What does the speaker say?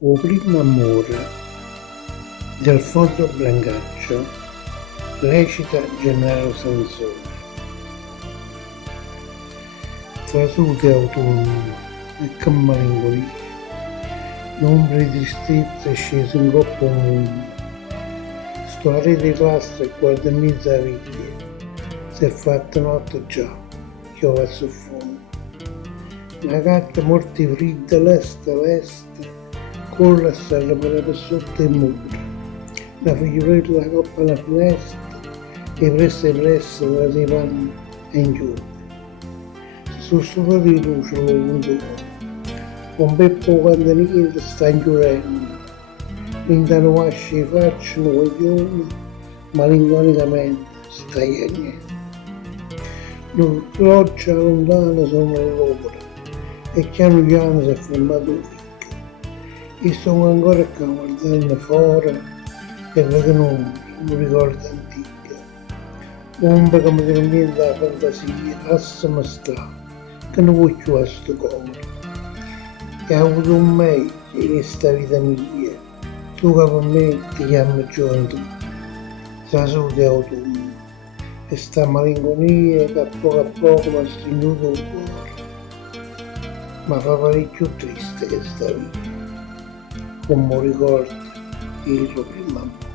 O primo amore del Fondo Brancaccio recita Gennaro Sansone. Trasute autunno e che malinconia, l'ombra di tristezza è scesa in coppa al mondo. Sto a rete di lastra e guardo in mezzo a righe, si è fatta notte già, piove sul fondo. La gatta morti fredda, lesta, colla sta per sotto il muro. La figlioletta la coppa alla finestra e presto la si panna e in giù. Sussurro di luce lo conduco, un beppo quando niente sta ingiurendo, lontano asci facciano coglioni, malinconicamente sta iagnendo. L'orologio lontano sono l'opera e piano si è fermato un figlio. E sono ancora qua guardando fuori e vedo un ricordo antico. Ombra che mi tormenta la fantasia, lasciami stare, che non voglio a sto cuore. E ho avuto un meglio in questa vita mia, tu che per me ti chiami gioventù, trasute autunno, e sta malinconia che a poco mi ha stringuto il cuore. Ma fa parecchio triste questa vita, come ricordo il tuo primo amore.